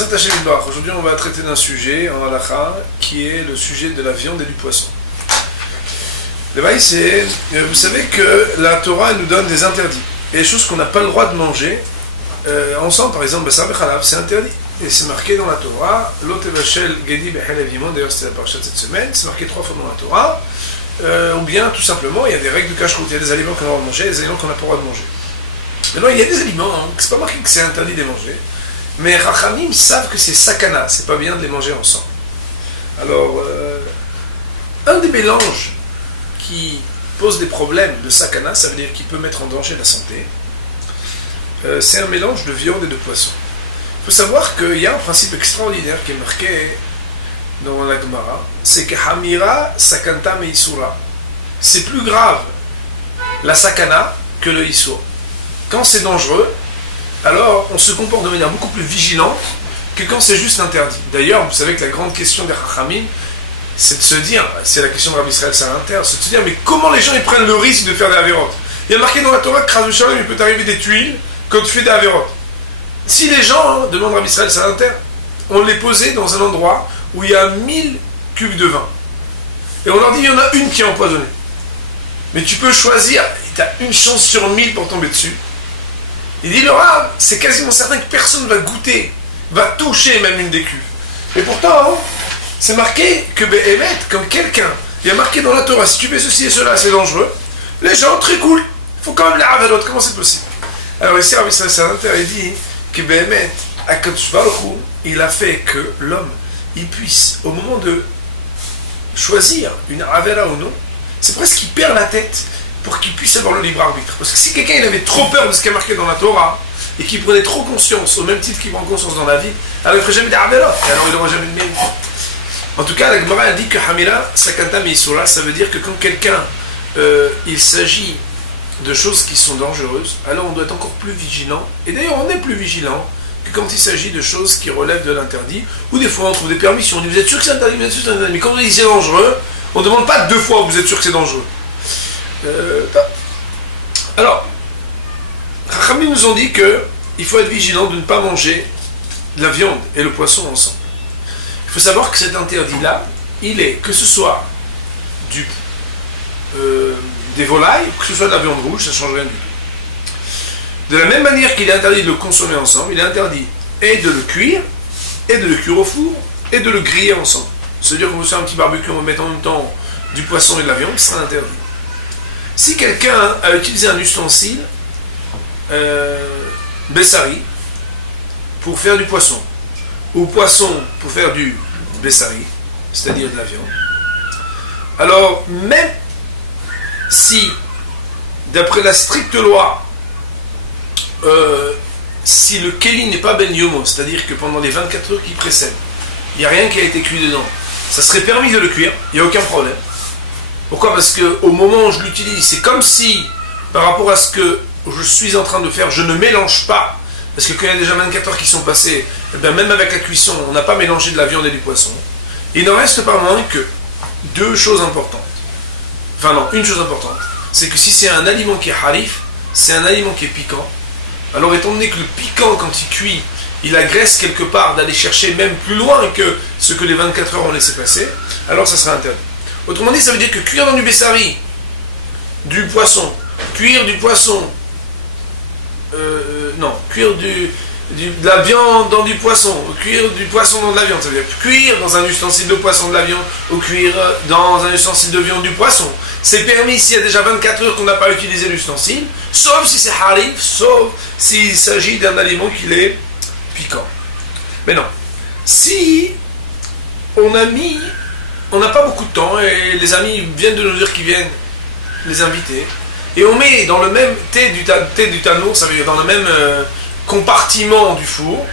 Aujourd'hui, on va traiter d'un sujet en halakha qui est le sujet de la viande et du poisson. Le bail, c'est, vous savez que la Torah nous donne des interdits. Et les choses qu'on n'a pas le droit de manger, ensemble, par exemple, Bessar Bechalav, c'est interdit. Et c'est marqué dans la Torah, Lotevachel Gedi Bechalav Yimon, d'ailleurs c'était la parasha de cette semaine, c'est marqué 3 fois dans la Torah, ou bien tout simplement, il y a des règles de cache-route, il y a des aliments qu'on a le droit de manger, et des aliments qu'on n'a pas le droit de manger. Maintenant, il y a des aliments, c'est pas marqué que c'est interdit de les manger, mais Rachamim savent que c'est sakana, c'est pas bien de les manger ensemble. Alors, un des mélanges qui pose des problèmes de sakana, ça veut dire qu'il peut mettre en danger la santé, c'est un mélange de viande et de poisson. Il faut savoir qu'il y a un principe extraordinaire qui est marqué dans la Gemara, c'est que Hamira sakanta me isura. C'est plus grave la sakana que le isur. Quand c'est dangereux, alors on se comporte de manière beaucoup plus vigilante que quand c'est juste interdit. D'ailleurs, vous savez que la grande question des Chachamim, c'est de se dire, c'est la question de Rabbi Israël Salanter, c'est de se dire, mais comment les gens ils prennent le risque de faire des avérotes? Il y a marqué dans la Torah que Chas v'Shalom, il peut t'arriver des tuiles quand tu fais des avérotes. Si les gens, demandent Rabbi Israël Salanter, on les posait dans un endroit où il y a 1000 cubes de vin, et on leur dit, il y en a une qui est empoisonnée. Mais tu peux choisir, tu as une chance sur 1000 pour tomber dessus. Il dit, le Rav, c'est quasiment certain que personne ne va goûter, va toucher même une des cuves. Et pourtant, c'est marqué que Behemet, comme quelqu'un, il y a marqué dans la Torah, si tu fais ceci et cela, c'est dangereux. Les gens, très cool, il faut quand même les avalot, comment c'est possible? Alors ici, Rabbi Israël Salanter, il dit que Behemet, Akadosh Baruch Hu, il a fait que l'homme, il puisse, au moment de choisir une avera ou non, c'est presque qu'il perd la tête pour qu'il puisse avoir le libre arbitre. Parce que si quelqu'un il avait trop peur de ce qui est marqué dans la Torah, et qu'il prenait trop conscience, au même titre qu'il prend conscience dans la vie, alors il ne ferait jamais des averot, et alors il n'aurait jamais de mérite. En tout cas, la Gemara a dit que Hamila, Sakanta Meisura, ça veut dire que quand quelqu'un, il s'agit de choses qui sont dangereuses, alors on doit être encore plus vigilant, et d'ailleurs on est plus vigilant que quand il s'agit de choses qui relèvent de l'interdit, ou des fois on trouve des permissions, on dit vous êtes sûr que c'est interdit, vous êtes sûr que c'est interdit, mais quand on dit c'est dangereux, on ne demande pas 2 fois vous êtes sûr que c'est dangereux. Alors, Chachamim nous ont dit qu'il faut être vigilant de ne pas manger la viande et le poisson ensemble. Il faut savoir que cet interdit-là, il est, que ce soit des volailles, que ce soit de la viande rouge, ça ne change rien du tout. De la même manière qu'il est interdit de le consommer ensemble, il est interdit et de le cuire au four, et de le griller ensemble. C'est-à-dire qu'on veut faire un petit barbecue, on va mettre en même temps du poisson et de la viande, ce sera interdit. Si quelqu'un a utilisé un ustensile, Bessari, pour faire du poisson, ou poisson pour faire du Bessari, c'est-à-dire de la viande, alors même si, d'après la stricte loi, si le Keli n'est pas Ben Yomo, c'est-à-dire que pendant les 24 heures qui précèdent, il n'y a rien qui a été cuit dedans, ça serait permis de le cuire, il n'y a aucun problème. Pourquoi? Parce qu'au moment où je l'utilise, c'est comme si, par rapport à ce que je suis en train de faire, je ne mélange pas. Parce que quand il y a déjà 24 heures qui sont passées, eh bien même avec la cuisson, on n'a pas mélangé de la viande et du poisson. Il n'en reste pas moins que 2 choses importantes. Enfin non, une chose importante. C'est que si c'est un aliment qui est harif, c'est un aliment qui est piquant. Alors étant donné que le piquant, quand il cuit, il agresse quelque part d'aller chercher même plus loin que ce que les 24 heures ont laissé passer, alors ça sera interdit. Autrement dit, ça veut dire que cuire dans du bessari, du poisson, cuire du poisson, cuire de la viande dans du poisson, ou cuire du poisson dans de la viande, ça veut dire cuire dans un ustensile de poisson de la viande, ou cuire dans un ustensile de viande du poisson. C'est permis s'il y a déjà 24 heures qu'on n'a pas utilisé l'ustensile, sauf si c'est harif, sauf s'il s'agit d'un aliment qui est piquant. Mais non, si on n'a pas beaucoup de temps, et les amis viennent de nous dire qu'ils viennent les inviter, et on met dans le même thé du tanour, ça veut dire dans le même compartiment du four,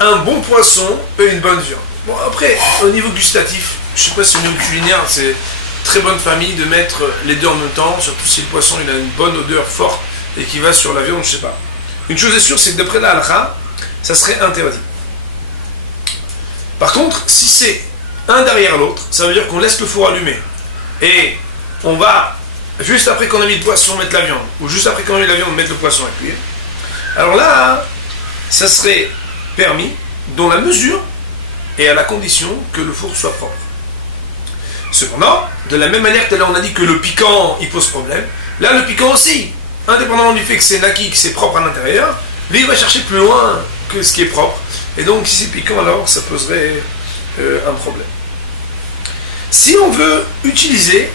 un bon poisson et une bonne viande. Bon, après, au niveau gustatif, je ne sais pas si au niveau culinaire, c'est très bonne famille de mettre les 2 en même temps, surtout si le poisson il a une bonne odeur forte et qui va sur la viande, je ne sais pas. Une chose est sûre, c'est que d'après la halakha, ça serait interdit. Par contre, si c'est un derrière l'autre, ça veut dire qu'on laisse le four allumé et on va, juste après qu'on a mis le poisson, mettre la viande, ou juste après qu'on a mis la viande, mettre le poisson à cuire. Alors là, ça serait permis dans la mesure et à la condition que le four soit propre. Cependant, de la même manière que là on a dit que le piquant il pose problème, là le piquant aussi, indépendamment du fait que c'est naki, que c'est propre à l'intérieur, lui il va chercher plus loin que ce qui est propre. Et donc si c'est piquant alors ça poserait un problème. Si on veut utiliser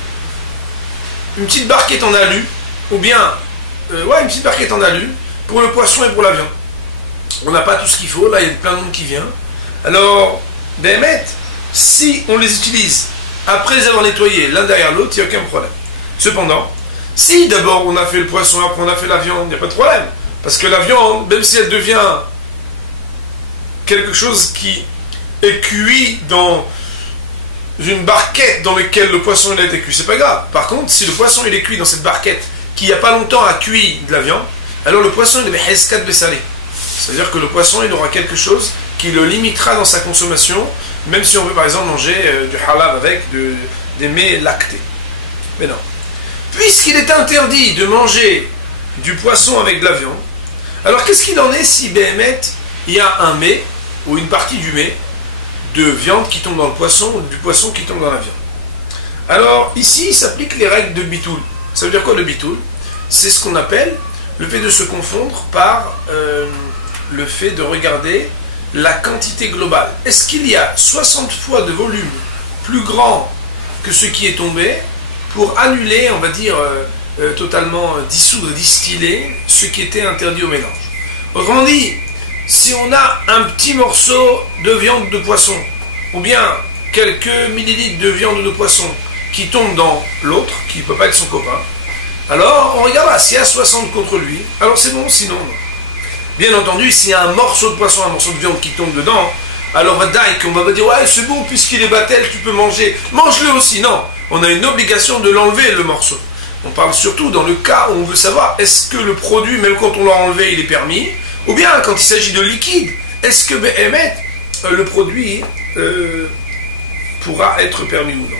une petite barquette en alu, ou bien une petite barquette en alu pour le poisson et pour la viande, on n'a pas tout ce qu'il faut, là il y a plein de monde qui vient. Alors, si on les utilise après les avoir nettoyés l'un derrière l'autre, il n'y a aucun problème. Cependant, si d'abord on a fait le poisson, après on a fait la viande, il n'y a pas de problème. Parce que la viande, même si elle devient quelque chose qui est cuit dans une barquette dans laquelle le poisson il a été cuit, c'est pas grave. Par contre, si le poisson il est cuit dans cette barquette qui il n'y a pas longtemps a cuit de la viande, alors le poisson il est heskat bessalé. C'est-à-dire que le poisson il aura quelque chose qui le limitera dans sa consommation, même si on veut par exemple manger du halal avec des mets lactés. Mais non. Puisqu'il est interdit de manger du poisson avec de la viande, alors qu'est-ce qu'il en est si il y a un mets ou une partie du mets de viande qui tombe dans le poisson ou du poisson qui tombe dans la viande? Alors ici il s'applique les règles de bitoul. Ça veut dire quoi le bitoul? C'est ce qu'on appelle le fait de se confondre par le fait de regarder la quantité globale. Est-ce qu'il y a 60 fois de volume plus grand que ce qui est tombé pour annuler, on va dire, totalement dissoudre, distiller ce qui était interdit au mélange? Autrement dit, si on a un petit morceau de viande de poisson, ou bien quelques millilitres de viande de poisson qui tombe dans l'autre, qui ne peut pas être son copain, alors on regarde là, s'il y a 60 contre lui, alors c'est bon, sinon non. Bien entendu, s'il y a un morceau de poisson, un morceau de viande qui tombe dedans, alors on va dire, ouais c'est bon, puisqu'il est battel, tu peux manger, mange-le aussi. Non, on a une obligation de l'enlever le morceau. On parle surtout dans le cas où on veut savoir, est-ce que le produit, même quand on l'a enlevé, il est permis, ou bien quand il s'agit de liquide, est-ce que le produit pourra être permis ou non?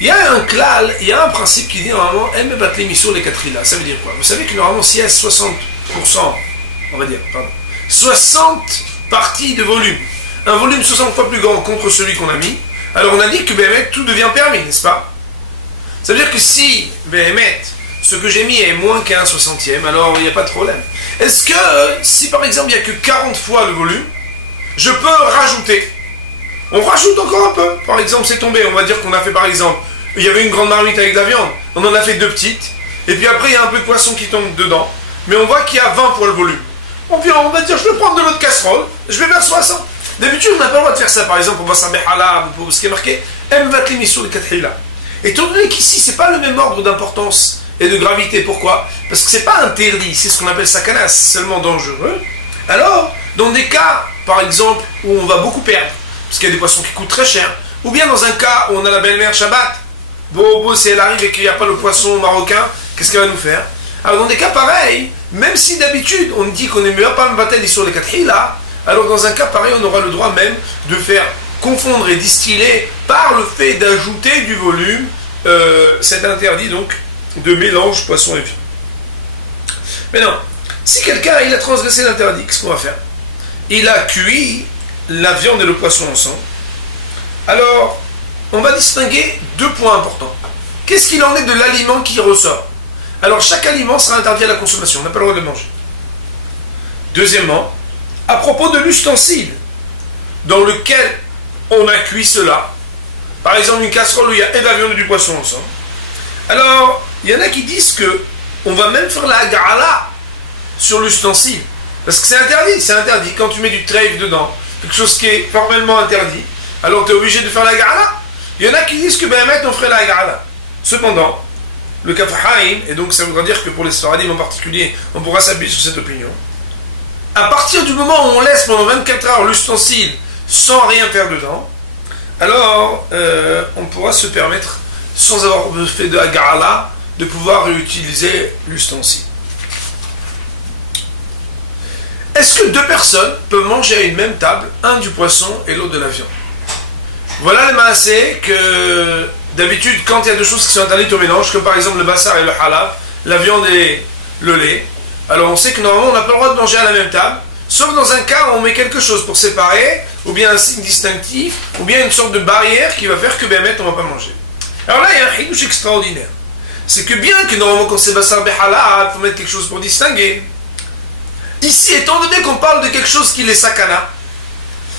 Il y a un klal, il y a un principe qui dit normalement les 4 là. Ça veut dire quoi? Vous savez que normalement s'il y a 60%, on va dire, 60 parties de volume, un volume 60 fois plus grand contre celui qu'on a mis, alors on a dit que tout devient permis, n'est-ce pas? Ça veut dire que si ce que j'ai mis est moins qu'un 60e, alors il n'y a pas de problème. Est-ce que si par exemple il n'y a que 40 fois le volume, je peux rajouter? On rajoute encore un peu. Par exemple, c'est tombé. On va dire qu'on a fait par exemple, il y avait une grande marmite avec de la viande. On en a fait 2 petites. Et puis après, il y a un peu de poisson qui tombe dedans. Mais on voit qu'il y a 20 pour le volume. On va dire, je vais prendre de l'autre casserole. Je vais faire 60. D'habitude, on n'a pas le droit de faire ça. Par exemple, on va s'améler halal, pour ce qui est marqué, étant donné qu'ici, c'est pas le même ordre d'importance et de gravité. Pourquoi? Parce que c'est pas interdit. C'est ce qu'on appelle sakana, c'est seulement dangereux. Alors, dans des cas, par exemple, où on va beaucoup perdre, parce qu'il y a des poissons qui coûtent très cher, ou bien dans un cas où on a la belle-mère Shabbat, si elle arrive et qu'il n'y a pas le poisson marocain, qu'est-ce qu'elle va nous faire? Alors dans des cas pareils, même si d'habitude on dit qu'on n'aime pas me battre sur les 4 là, alors dans un cas pareil on aura le droit même de faire confondre et distiller par le fait d'ajouter du volume, c'est interdit donc de mélange poisson et viande. Mais non, si quelqu'un il a transgressé l'interdit, qu'est-ce qu'on va faire? Il a cuit la viande et le poisson ensemble. Alors, on va distinguer 2 points importants. Qu'est-ce qu'il en est de l'aliment qui ressort? Alors, chaque aliment sera interdit à la consommation, on n'a pas le droit de le manger. Deuxièmement, à propos de l'ustensile dans lequel on a cuit cela, par exemple une casserole où il y a et de la viande et du poisson ensemble, alors, il y en a qui disent que on va même faire la ga'ala sur l'ustensile. Parce que c'est interdit. Quand tu mets du treif dedans, quelque chose qui est formellement interdit, alors tu es obligé de faire la ga'ala. Il y en a qui disent que on ferait la ga'ala. Cependant, le Kafahaim, et donc ça voudra dire que pour les Sfaradim en particulier, on pourra s'appuyer sur cette opinion. À partir du moment où on laisse pendant 24 heures l'ustensile sans rien faire dedans, alors on pourra se permettre, sans avoir fait de la ga'ala, de pouvoir réutiliser l'ustensile. Est-ce que 2 personnes peuvent manger à une même table, un du poisson et l'autre de la viande? Voilà le maasé que d'habitude, quand il y a 2 choses qui sont interdites au mélange, comme par exemple le bassar et le halal, la viande et le lait, Alors on sait que normalement on n'a pas le droit de manger à la même table, sauf dans un cas où on met quelque chose pour séparer, ou bien un signe distinctif, ou bien une sorte de barrière qui va faire que Béhémet on ne va pas manger. Alors là il y a un hidouche extraordinaire. C'est que bien que normalement quand c'est Bassar Behalal, il faut mettre quelque chose pour distinguer. Ici, étant donné qu'on parle de quelque chose qui est sakana,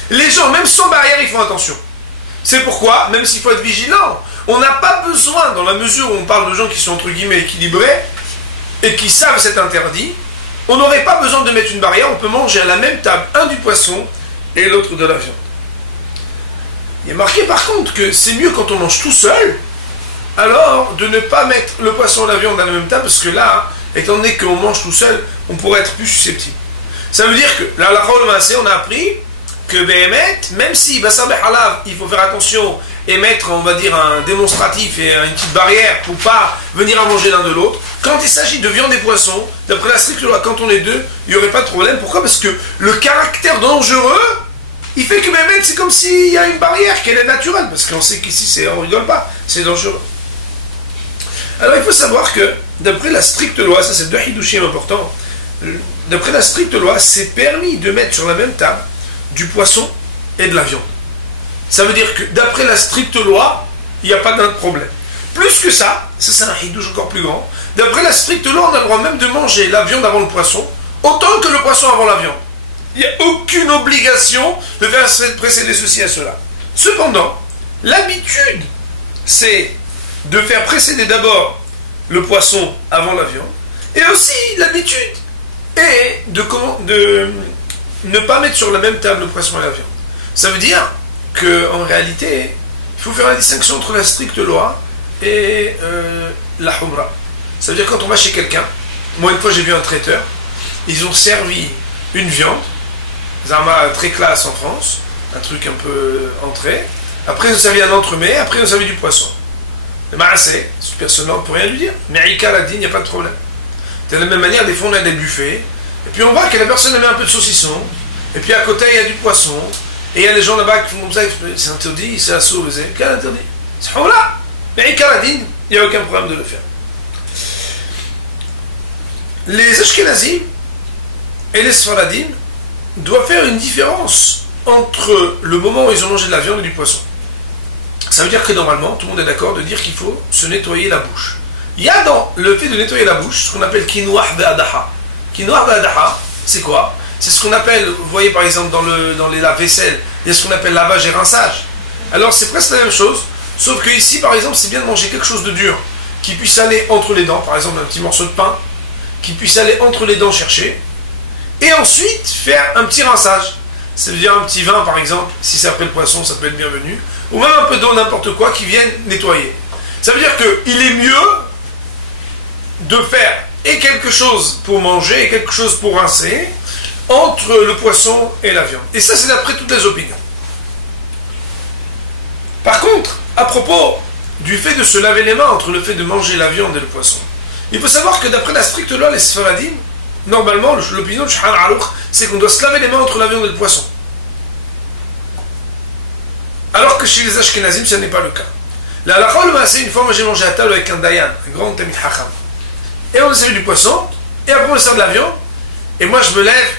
les gens, même sans barrière, ils font attention. C'est pourquoi, même s'il faut être vigilant, on n'a pas besoin, dans la mesure où on parle de gens qui sont entre guillemets équilibrés et qui savent cet interdit, on n'aurait pas besoin de mettre une barrière, on peut manger à la même table un du poisson et l'autre de la viande. Il est marqué par contre que c'est mieux quand on mange tout seul, alors de ne pas mettre le poisson et la viande à la même table, parce que là, étant donné qu'on mange tout seul, on pourrait être plus susceptible. Ça veut dire que, là, on a appris que Béhémet, même si Bassar Behalav, il faut faire attention et mettre, on va dire, un démonstratif et une petite barrière pour pas venir à manger l'un de l'autre, quand il s'agit de viande et poisson, d'après la stricte loi, quand on est deux, il n'y aurait pas de problème. Pourquoi? Parce que le caractère dangereux, il fait que Béhémet, c'est comme s'il y a une barrière, qu'elle est naturelle, parce qu'on sait qu'ici, on ne rigole pas, c'est dangereux. Alors il faut savoir que, d'après la stricte loi, ça c'est deux hidouchim importants, d'après la stricte loi, c'est permis de mettre sur la même table du poisson et de la viande. Ça veut dire que d'après la stricte loi, il n'y a pas d'un problème. Plus que ça c'est un hidouche encore plus grand, d'après la stricte loi, on a le droit même de manger la viande avant le poisson, autant que le poisson avant la viande. Il n'y a aucune obligation de faire précéder ceci à cela. Cependant, l'habitude, c'est de faire précéder d'abord le poisson avant la viande, et aussi l'habitude est de ne pas mettre sur la même table le poisson et la viande. Ça veut dire qu'en réalité, il faut faire la distinction entre la stricte loi et la humra. Ça veut dire quand on va chez quelqu'un, moi une fois j'ai vu un traiteur, ils ont servi une viande, Zama très classe en France, un truc un peu entrée, après ils ont servi un entremets, après ils ont servi du poisson. Le ma'asé, cette personne-là, on ne peut rien lui dire. Mais Aïka l'a dit, il n'y a pas de problème. De la même manière, des fois, on a des buffets. Et puis, on voit que la personne met un peu de saucisson. Et puis, à côté, il y a du poisson. Et il y a les gens là-bas qui font comme ça. C'est interdit, c'est assaut. Quel interdit? C'est là. Mais Aïka l'a dit, il n'y a aucun problème de le faire. Les Ashkenazim et les Sfaradim doivent faire une différence entre le moment où ils ont mangé de la viande et du poisson. Ça veut dire que normalement, tout le monde est d'accord de dire qu'il faut se nettoyer la bouche. Il y a dans le fait de nettoyer la bouche ce qu'on appelle kinouah be'adaha. Kinouah be'adaha, c'est quoi? C'est ce qu'on appelle, vous voyez par exemple dans les lave-vaisselle, il y a ce qu'on appelle lavage et rinçage. Alors c'est presque la même chose, sauf que ici par exemple, c'est bien de manger quelque chose de dur, qui puisse aller entre les dents, par exemple un petit morceau de pain, qui puisse aller entre les dents chercher, et ensuite faire un petit rinçage. Ça veut dire un petit vin par exemple, si c'est après le poisson, ça peut être bienvenu, ou même un peu d'eau, n'importe quoi, qui vienne nettoyer. Ça veut dire qu'il est mieux de faire et quelque chose pour manger et quelque chose pour rincer entre le poisson et la viande. Et ça, c'est d'après toutes les opinions. Par contre, à propos du fait de se laver les mains entre le fait de manger la viande et le poisson, il faut savoir que d'après la stricte loi, les Sfaradim, normalement, l'opinion de Shulchan Aruch, c'est qu'on doit se laver les mains entre la viande et le poisson. Alors que chez les Ashkenazim, ce n'est pas le cas. La halakha, le maasé, une fois, moi j'ai mangé à table avec un dayan, un grand tamid hacham. Et on a servi du poisson, et après on sert de la viande, et moi je me lève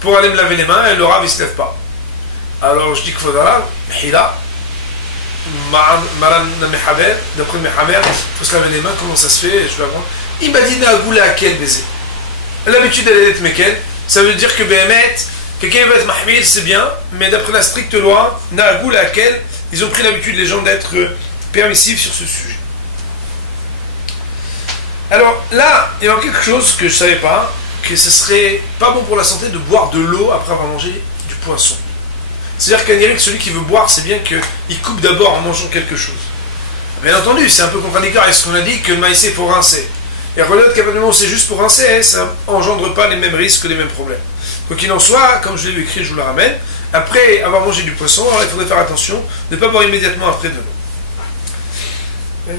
pour aller me laver les mains, et le rab il se lève pas. Alors je dis qu'il faudra, hila, d'après mes haber, il faut se laver les mains, comment ça se fait, je vais apprendre. Il m'a dit, Na'agoula à quel baiser. L'habitude elle est d'être mekel, ça veut dire que Béhémet, quelqu'un va être mahmil, c'est bien, mais d'après la stricte loi, Na'agoula à quel, ils ont pris l'habitude, les gens, d'être permissifs sur ce sujet. Alors là, il y a quelque chose que je ne savais pas, que ce serait pas bon pour la santé de boire de l'eau après avoir mangé du poisson. C'est-à-dire qu'un celui qui veut boire, c'est bien qu'il coupe d'abord en mangeant quelque chose. Bien entendu, c'est un peu contradictoire avec ce qu'on a dit que le maïs est pour rincer. Et reconnaître qu'apparemment c'est juste pour rincer, ça n'engendre pas les mêmes risques, les mêmes problèmes. Quoi qu'il en soit, comme je l'ai écrit, je vous le ramène, après avoir mangé du poisson, alors il faudrait faire attention de ne pas boire immédiatement après de l'eau.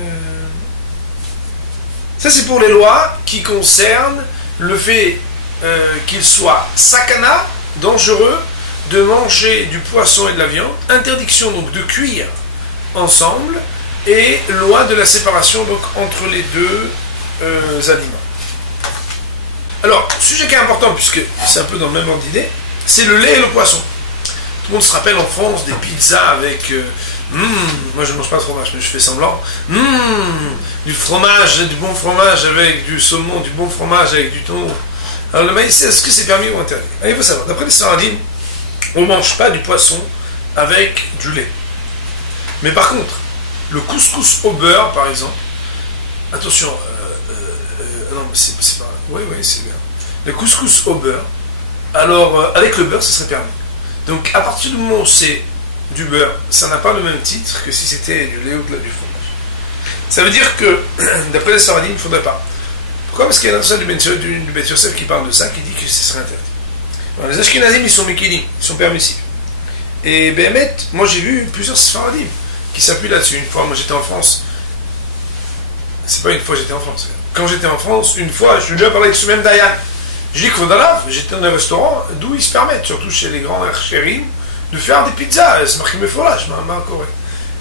Ça c'est pour les lois qui concernent le fait qu'il soit sakana, dangereux, de manger du poisson et de la viande, interdiction donc de cuire ensemble, et loi de la séparation donc entre les deux aliments. Alors, sujet qui est important, puisque c'est un peu dans le même ordre d'idée, c'est le lait et le poisson. Tout le monde se rappelle en France des pizzas avec... moi je ne mange pas de fromage, mais je fais semblant. Du fromage, du bon fromage avec du saumon, du bon fromage avec du thon. Alors le maïs, est-ce que c'est permis ou interdit? Il faut savoir, d'après les Sfaradim, on ne mange pas du poisson avec du lait. Mais par contre, le couscous au beurre, par exemple, attention, non, mais c'est pas... Oui, c'est bien. Le couscous au beurre, alors avec le beurre, ça serait permis. Donc à partir du moment où c'est du beurre, ça n'a pas le même titre que si c'était du lait ou du fromage. Ça veut dire que, d'après les Sfaradim, il ne faudrait pas. Pourquoi? Parce qu'il y a un du Beth Yosef qui parle de ça, qui dit que ce serait interdit. Alors, les Ashkenazim, ils sont Mekili, ils sont permissifs. Et Béhémet, moi j'ai vu plusieurs Sfaradim qui s'appuient là-dessus. Une fois, moi j'étais en France. C'est pas une fois j'étais en France. Quand j'étais en France, une fois, je suis déjà parlé avec ce même Dayan. Je dis qu'il faut là, j'étais dans un restaurant d'où ils se permettent, surtout chez les grands chérim, de faire des pizzas. C'est marqué mes forages, je m'en correct.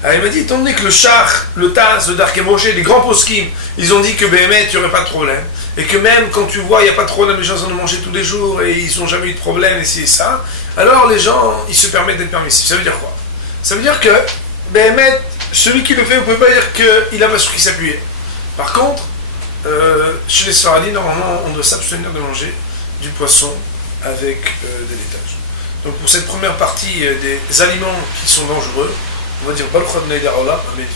Alors il m'a dit, étant donné que le Char, le Taz, le Dark Moshe, les grands poskim, ils ont dit que Béhémet, il n'y aurait pas de problème. Et que même quand tu vois, il n'y a pas de problème, les gens en ont mangé tous les jours et ils n'ont jamais eu de problème, et c'est ça. Alors les gens, ils se permettent d'être permissifs. Ça veut dire quoi? Ça veut dire que Béhémet, celui qui le fait, vous ne pouvez pas dire qu'il n'a pas sur qui s'appuyer. Par contre, chez les Sfaradim, normalement, on doit s'abstenir de manger du poisson avec des laitages. Donc pour cette première partie des aliments qui sont dangereux, on va dire Baruch Adonai Darola, Amen.